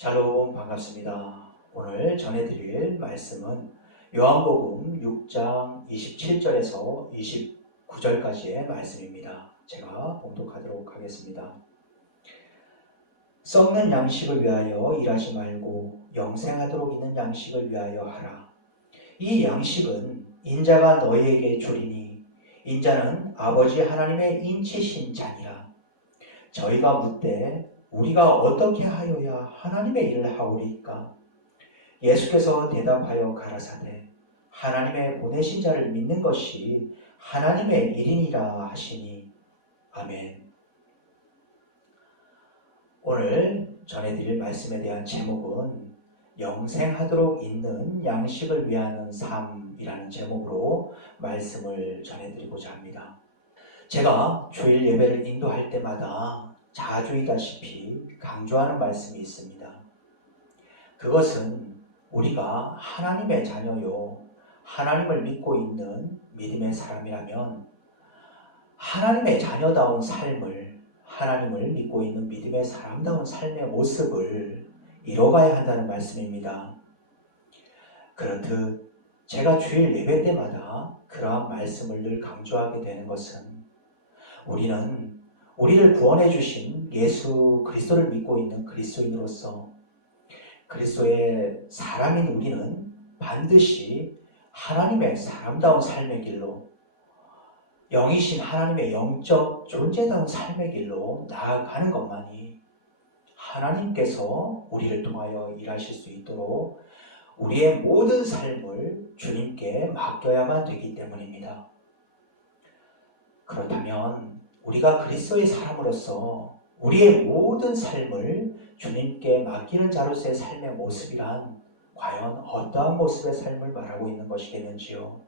샬롬 반갑습니다. 오늘 전해드릴 말씀은 요한복음 6장 27절에서 29절까지의 말씀입니다. 제가 봉독하도록 하겠습니다. 썩는 양식을 위하여 일하지 말고 영생하도록 있는 양식을 위하여 하라. 이 양식은 인자가 너희에게 주리니 인자는 아버지 하나님의 인치신 자니라. 저희가 묻되 우리가 어떻게 하여야 하나님의 일을 하오리까? 예수께서 대답하여 가라사대 하나님의 보내신 자를 믿는 것이 하나님의 일이니라 하시니. 아멘. 오늘 전해드릴 말씀에 대한 제목은 영생하도록 있는 양식을 위하는 삶이라는 제목으로 말씀을 전해드리고자 합니다. 제가 주일 예배를 인도할 때마다 자주이다시피 강조하는 말씀이 있습니다. 그것은 우리가 하나님의 자녀요, 하나님을 믿고 있는 믿음의 사람이라면 하나님의 자녀다운 삶을, 하나님을 믿고 있는 믿음의 사람다운 삶의 모습을 이뤄가야 한다는 말씀입니다. 그렇듯 제가 주일 예배 때마다 그러한 말씀을 늘 강조하게 되는 것은 우리를 구원해 주신 예수 그리스도를 믿고 있는 그리스도인으로서 그리스도의 사람인 우리는 반드시 하나님의 사람다운 삶의 길로, 영이신 하나님의 영적 존재다운 삶의 길로 나아가는 것만이 하나님께서 우리를 통하여 일하실 수 있도록 우리의 모든 삶을 주님께 맡겨야만 되기 때문입니다. 그렇다면 우리가 그리스도의 사람으로서 우리의 모든 삶을 주님께 맡기는 자로서의 삶의 모습이란 과연 어떠한 모습의 삶을 말하고 있는 것이겠는지요?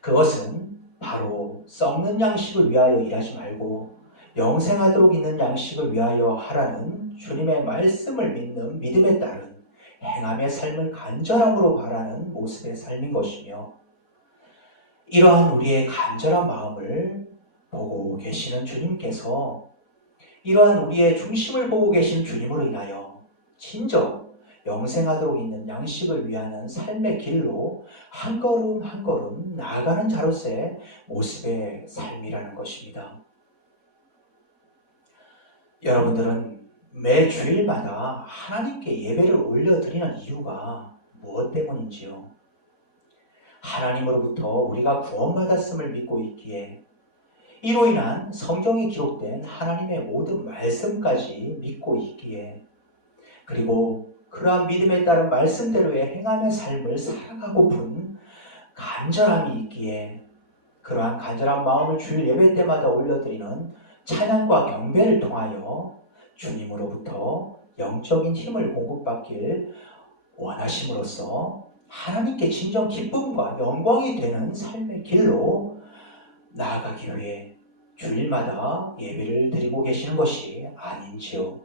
그것은 바로 썩는 양식을 위하여 일하지 말고 영생하도록 있는 양식을 위하여 하라는 주님의 말씀을 믿는 믿음에 따른 행함의 삶을 간절함으로 바라는 모습의 삶인 것이며, 이러한 우리의 간절한 마음을 보고 계시는 주님께서 이러한 우리의 중심을 보고 계신 주님으로 인하여 진정 영생하도록 있는 양식을 위하는 삶의 길로 한 걸음 한 걸음 나아가는 자로서의 모습의 삶이라는 것입니다. 여러분들은 매 주일마다 하나님께 예배를 올려드리는 이유가 무엇 때문인지요? 하나님으로부터 우리가 구원받았음을 믿고 있기에, 이로 인한 성경에 기록된 하나님의 모든 말씀까지 믿고 있기에, 그리고 그러한 믿음에 따른 말씀대로의 행함의 삶을 살아가고픈 간절함이 있기에, 그러한 간절한 마음을 주일 예배 때마다 올려드리는 찬양과 경배를 통하여 주님으로부터 영적인 힘을 공급받길 원하심으로써 하나님께 진정 기쁨과 영광이 되는 삶의 길로 나아가기 위해 주일마다 예배를 드리고 계시는 것이 아닌지요?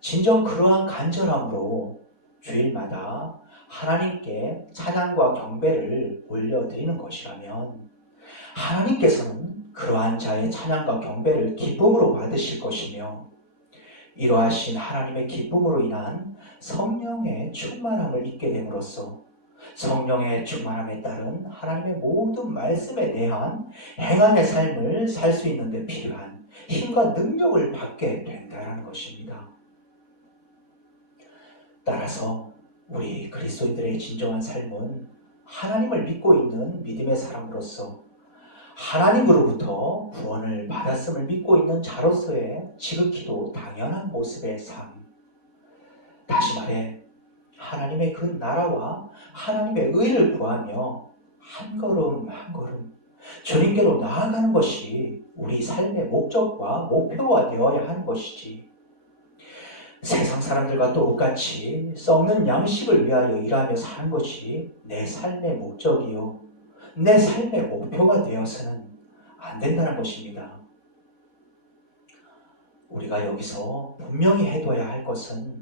진정 그러한 간절함으로 주일마다 하나님께 찬양과 경배를 올려드리는 것이라면 하나님께서는 그러한 자의 찬양과 경배를 기쁨으로 받으실 것이며, 이러하신 하나님의 기쁨으로 인한 성령의 충만함을 잊게 됨으로써 성령의 충만함에 따른 하나님의 모든 말씀에 대한 행함의 삶을 살 수 있는 데 필요한 힘과 능력을 받게 된다는 것입니다. 따라서 우리 그리스도인들의 진정한 삶은 하나님을 믿고 있는 믿음의 사람으로서 하나님으로부터 구원을 받았음을 믿고 있는 자로서의 지극히도 당연한 모습의 삶, 다시 말해 하나님의 그 나라와 하나님의 의를 구하며 한 걸음 한 걸음 주님께로 나아가는 것이 우리 삶의 목적과 목표가 되어야 하는 것이지, 세상 사람들과 똑같이 썩는 양식을 위하여 일하며 사는 것이 내 삶의 목적이요, 내 삶의 목표가 되어서는 안 된다는 것입니다. 우리가 여기서 분명히 해둬야 할 것은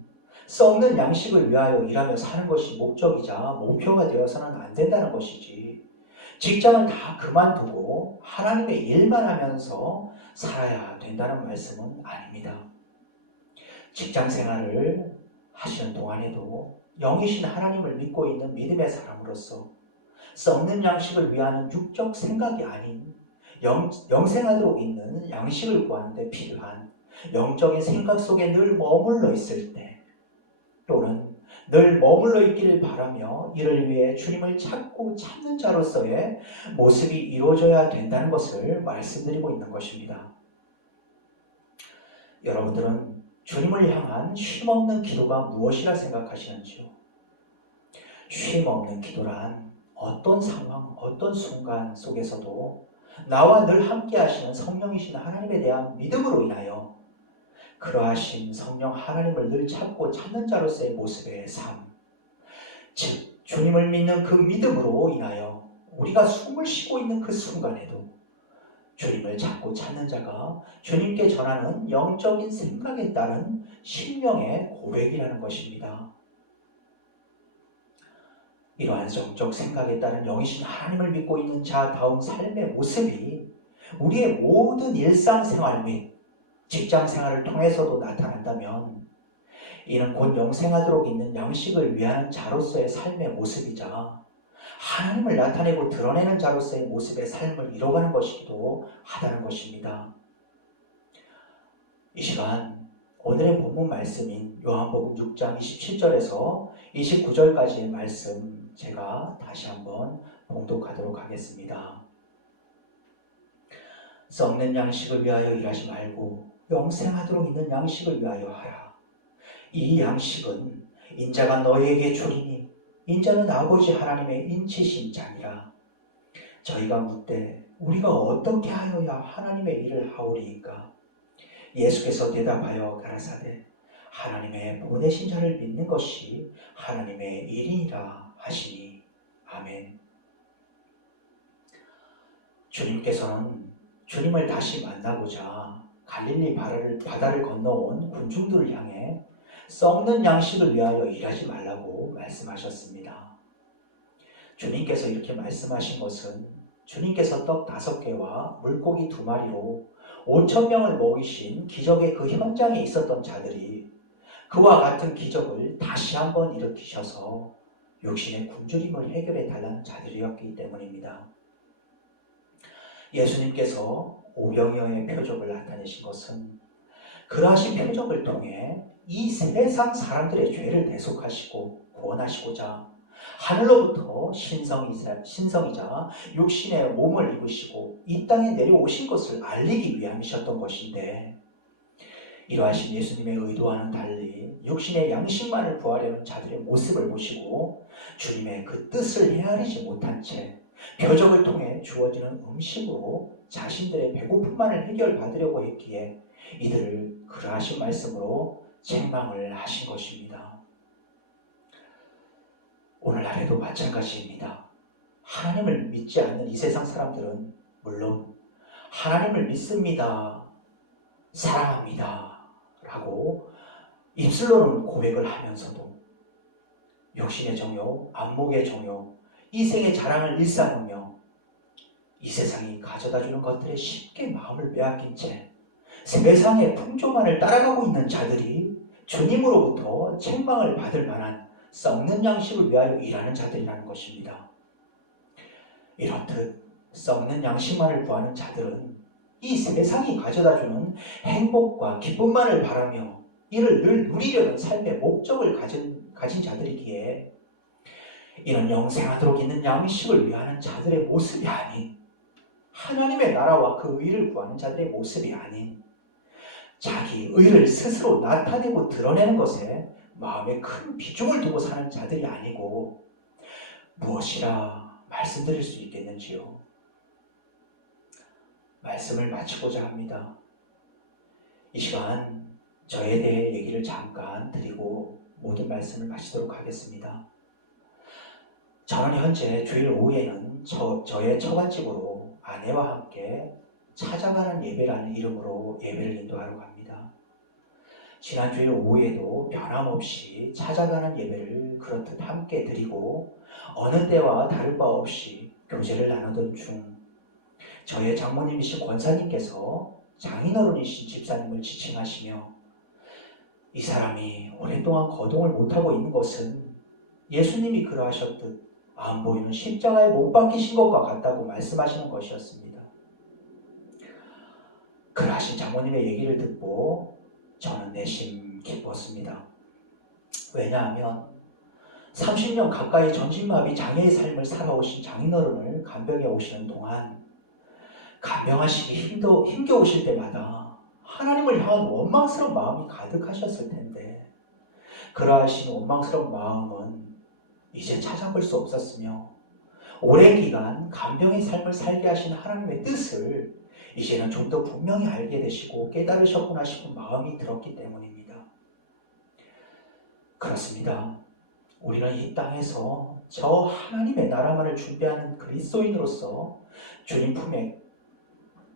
썩는 양식을 위하여 일하며 사는 것이 목적이자 목표가 되어서는 안 된다는 것이지, 직장을 다 그만두고 하나님의 일만 하면서 살아야 된다는 말씀은 아닙니다. 직장 생활을 하시는 동안에도 영이신 하나님을 믿고 있는 믿음의 사람으로서 썩는 양식을 위하는 육적 생각이 아닌 영생하도록 있는 양식을 구하는 데 필요한 영적인 생각 속에 늘 머물러 있을 때, 또는 늘 머물러 있기를 바라며 이를 위해 주님을 찾고 찾는 자로서의 모습이 이루어져야 된다는 것을 말씀드리고 있는 것입니다. 여러분들은 주님을 향한 쉼없는 기도가 무엇이라 생각하시는지요? 쉼없는 기도란 어떤 상황, 어떤 순간 속에서도 나와 늘 함께 하시는 성령이신 하나님에 대한 믿음으로 인하여 그러하신 성령 하나님을 늘 찾고 찾는 자로서의 모습의 삶, 즉 주님을 믿는 그 믿음으로 인하여 우리가 숨을 쉬고 있는 그 순간에도 주님을 찾고 찾는 자가 주님께 전하는 영적인 생각에 따른 심령의 고백이라는 것입니다. 이러한 영적 생각에 따른 영이신 하나님을 믿고 있는 자다운 삶의 모습이 우리의 모든 일상생활 및 직장생활을 통해서도 나타난다면 이는 곧 영생하도록 있는 양식을 위하는 자로서의 삶의 모습이자 하나님을 나타내고 드러내는 자로서의 모습의 삶을 이뤄가는 것이기도 하다는 것입니다. 이 시간 오늘의 본문 말씀인 요한복음 6장 27절에서 29절까지의 말씀 제가 다시 한번 봉독하도록 하겠습니다. 썩는 양식을 위하여 일하지 말고 영생하도록 있는 양식을 위하여 하라. 이 양식은 인자가 너희에게 주리니 인자는 아버지 하나님의 인치신 자니라. 저희가 묻되 우리가 어떻게 하여야 하나님의 일을 하오리이까? 예수께서 대답하여 가라사대 하나님의 보내신 자를 믿는 것이 하나님의 일이니라 하시니. 아멘. 주님께서는 주님을 다시 만나고자 갈릴리 바다를 건너온 군중들을 향해 썩는 양식을 위하여 일하지 말라고 말씀하셨습니다. 주님께서 이렇게 말씀하신 것은 주님께서 떡 5개와 물고기 2마리로 5,000명을 먹이신 기적의 그 현장에 있었던 자들이 그와 같은 기적을 다시 한번 일으키셔서 육신의 굶주림을 해결해 달라는 자들이었기 때문입니다. 예수님께서 오병이어의 표적을 나타내신 것은 그러하신 표적을 통해 이 세상 사람들의 죄를 대속하시고 구원하시고자 하늘로부터 신성이자 육신의 몸을 입으시고 이 땅에 내려오신 것을 알리기 위함이셨던 것인데, 이러하신 예수님의 의도와는 달리 육신의 양식만을 구하려는 자들의 모습을 보시고 주님의 그 뜻을 헤아리지 못한 채 표적을 통해 주어지는 음식으로 자신들의 배고픔만을 해결받으려고 했기에 이들을 그러하신 말씀으로 책망을 하신 것입니다. 오늘날에도 마찬가지입니다. 하나님을 믿지 않는 이 세상 사람들은 물론 하나님을 믿습니다, 사랑합니다 라고 입술로는 고백을 하면서도 육신의 정욕, 안목의 정욕, 이생의 자랑을 일삼으며 이 세상이 가져다주는 것들에 쉽게 마음을 빼앗긴 채 세상의 풍조만을 따라가고 있는 자들이 주님으로부터 책망을 받을 만한 썩는 양식을 위하여 일하는 자들이라는 것입니다. 이렇듯 썩는 양식만을 구하는 자들은 이 세상이 가져다주는 행복과 기쁨만을 바라며 이를 늘 누리려는 삶의 목적을 가진 자들이기에 이런 영생하도록 있는 양식을 위하는 자들의 모습이 아닌, 하나님의 나라와 그 의를 구하는 자들의 모습이 아닌, 자기 의를 스스로 나타내고 드러내는 것에 마음에 큰 비중을 두고 사는 자들이 아니고 무엇이라 말씀드릴 수 있겠는지요? 말씀을 마치고자 합니다. 이 시간 저에 대해 얘기를 잠깐 드리고 모든 말씀을 마치도록 하겠습니다. 저는 현재 주일 오후에는 저의 처갓집으로 아내와 함께 찾아가는 예배라는 이름으로 예배를 인도하러 갑니다. 지난 주일 오후에도 변함없이 찾아가는 예배를 그렇듯 함께 드리고 어느 때와 다를 바 없이 교제를 나누던 중 저의 장모님이신 권사님께서 장인어른이신 집사님을 지칭하시며 이 사람이 오랫동안 거동을 못하고 있는 것은 예수님이 그러하셨듯 안 보이는 십자가에 못 박히신 것과 같다고 말씀하시는 것이었습니다. 그러하신 장모님의 얘기를 듣고 저는 내심 기뻤습니다. 왜냐하면 30년 가까이 전신마비 장애의 삶을 살아오신 장인어른을 간병해 오시는 동안 간병하시기 힘겨우실 때마다 하나님을 향한 원망스러운 마음이 가득하셨을 텐데 그러하신 원망스러운 마음은 이제 찾아볼 수 없었으며 오랜 기간 간병의 삶을 살게 하신 하나님의 뜻을 이제는 좀 더 분명히 알게 되시고 깨달으셨구나 싶은 마음이 들었기 때문입니다. 그렇습니다. 우리는 이 땅에서 저 하나님의 나라만을 준비하는 그리스도인으로서 주님 품에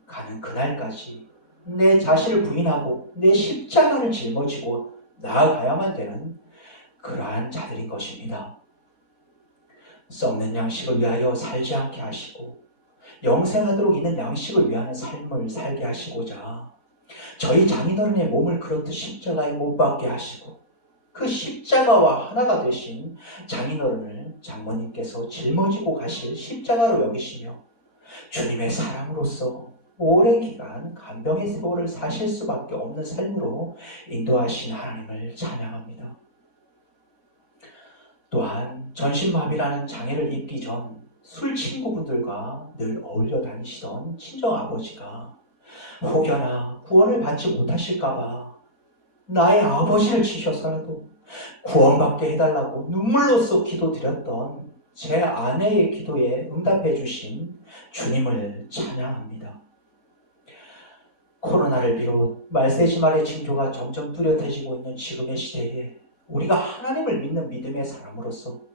가는 그날까지 내 자신을 부인하고 내 십자가를 짊어지고 나아가야만 되는 그러한 자들인 것입니다. 썩는 양식을 위하여 살지 않게 하시고 영생하도록 있는 양식을 위하는 삶을 살게 하시고자 저희 장인어른의 몸을 그렇듯 십자가에 못 박게 하시고 그 십자가와 하나가 되신 장인어른을 장모님께서 짊어지고 가실 십자가로 여기시며 주님의 사랑으로서 오랜 기간 간병의 세월을 사실 수밖에 없는 삶으로 인도하신 하나님을 찬양합니다. 또한 전신마비라는 장애를 입기 전 술 친구분들과 늘 어울려 다니시던 친정아버지가 혹여나 구원을 받지 못하실까봐 나의 아버지를 치셔서라도 구원받게 해달라고 눈물로써 기도드렸던 제 아내의 기도에 응답해 주신 주님을 찬양합니다. 코로나를 비롯 말세지말의 징조가 점점 뚜렷해지고 있는 지금의 시대에 우리가 하나님을 믿는 믿음의 사람으로서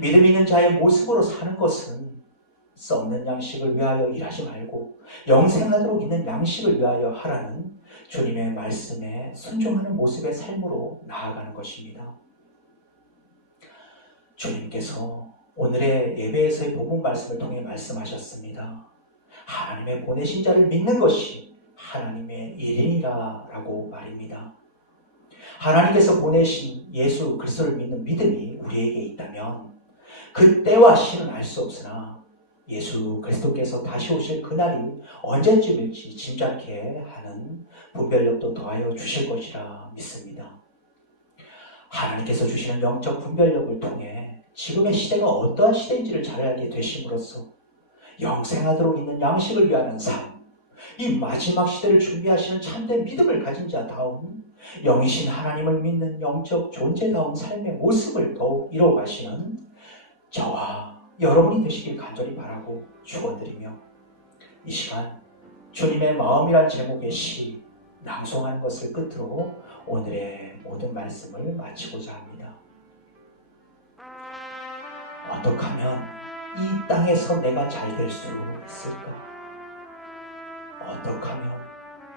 믿음 있는 자의 모습으로 사는 것은 썩는 양식을 위하여 일하지 말고 영생하도록 있는 양식을 위하여 하라는 주님의 말씀에 순종하는 모습의 삶으로 나아가는 것입니다. 주님께서 오늘의 예배에서의 본문 말씀을 통해 말씀하셨습니다. 하나님의 보내신 자를 믿는 것이 하나님의 일이니라 라고 말입니다. 하나님께서 보내신 예수 그리스도를 믿는 믿음이 우리에게 있다면 그 때와 시는 알 수 없으나 예수 그리스도께서 다시 오실 그날이 언제쯤일지 짐작케 하는 분별력도 더하여 주실 것이라 믿습니다. 하나님께서 주시는 영적 분별력을 통해 지금의 시대가 어떠한 시대인지를 잘 알게 되심으로써 영생하도록 있는 양식을 위하는 삶, 이 마지막 시대를 준비하시는 참된 믿음을 가진 자다운 영이신 하나님을 믿는 영적 존재다운 삶의 모습을 더욱 이뤄가시는 저와 여러분이 되시길 간절히 바라고 축원드리며 이 시간 주님의 마음이란 제목의 시 낭송하는 것을 끝으로 오늘의 모든 말씀을 마치고자 합니다. 어떻게 하면 이 땅에서 내가 잘 될 수 있을까? 어떻게 하면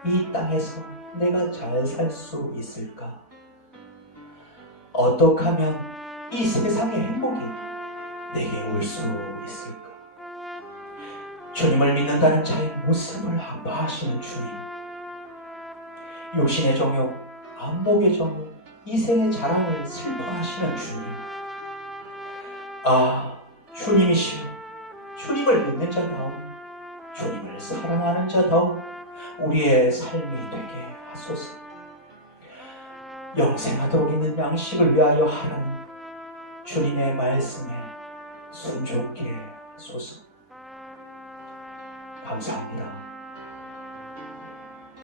이 땅에서 내가 잘 살 수 있을까? 어떻게 하면 이 세상의 행복이 내게 올 수 있을까? 주님을 믿는다는 자의 모습을 아파하시는 주님, 육신의 정욕, 안목의 정욕, 이생의 자랑을 슬퍼하시는 주님, 아, 주님이시여, 주님을 믿는 자다운, 주님을 사랑하는 자다운 우리의 삶이 되게 하소서. 영생하도록 있는 양식을 위하여 하라는 주님의 말씀에 순종케 하소서. 감사합니다.